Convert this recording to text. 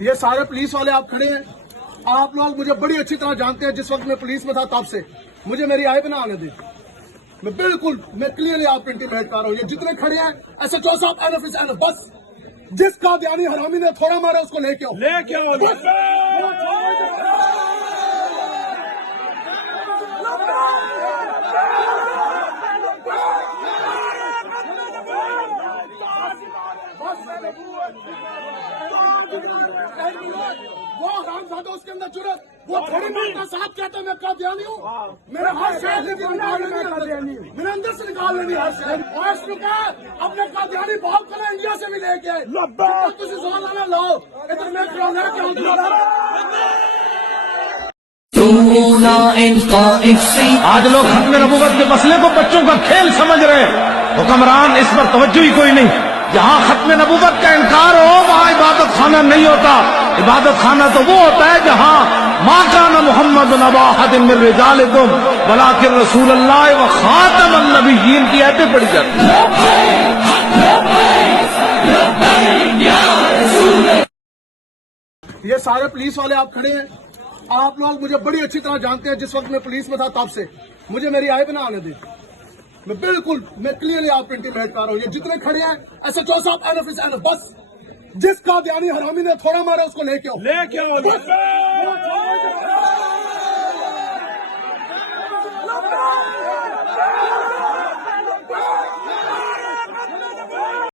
یہ سارے پولیس والے آپ کھڑے ہیں، آپ لوگ مجھے بڑی اچھی طرح جانتے ہیں، جس وقت میں پولیس میں تھا تب سے مجھے میری آئے پہ نہ آنے دیں. میں بالکل کلیئرلی آپ کو انٹیمیٹ کر رہا ہوں. یہ جتنے کھڑے ہیں ایس ایچ او صاحب اینف از اینف، بس جس قادیانی حرامی نے تھوڑا مارا اس کو لے کے آؤ. وہ حرامزادہ اس کے اندر جرت، وہ تھوڑی میرے ساتھ کہتا ہے میں قادیانی ہوں. میرے ہر شہر سے نکال لینی، میرے اندر سے نکال لینی ہر شہر. اور اس کو کہا اپنے قادیانی بہت کرے، انڈیا سے بھی لے کے آئے. تجھے سوال آنا لاؤ ادھر میں کراؤں گا آج لوگ ختم نبوت کے مسئلے کو بچوں کا کھیل سمجھ رہے ہیں. حکمران اس پر توجہ ہی کوئی نہیں. جہاں ختم نبوت کا انکار ہو وہاں عبادت خانہ نہیں ہوتا. عبادت خانہ تو وہ ہوتا ہے جہاں ما کان محمد ابا احد من رجالکم ولکن رسول اللہ و خاتم النبیین کی آیتیں پڑھی جاتی ہیں. یہ سارے پولیس والے آپ کھڑے ہیں، آپ لوگ مجھے بڑی اچھی طرح جانتے ہیں، جس وقت میں پولیس میں تھا تب سے مجھے میری آئے پہ نہ آنے دیں. میں بالکل کلیئرلی آپ کو انٹیمیٹ کر رہا ہوں. یہ جتنے کھڑے ہیں ایس ایچ او صاحب اینف از اینف، بس جس قادیانی حرامی نے تھوڑا مارا اس کو لے کے آؤ.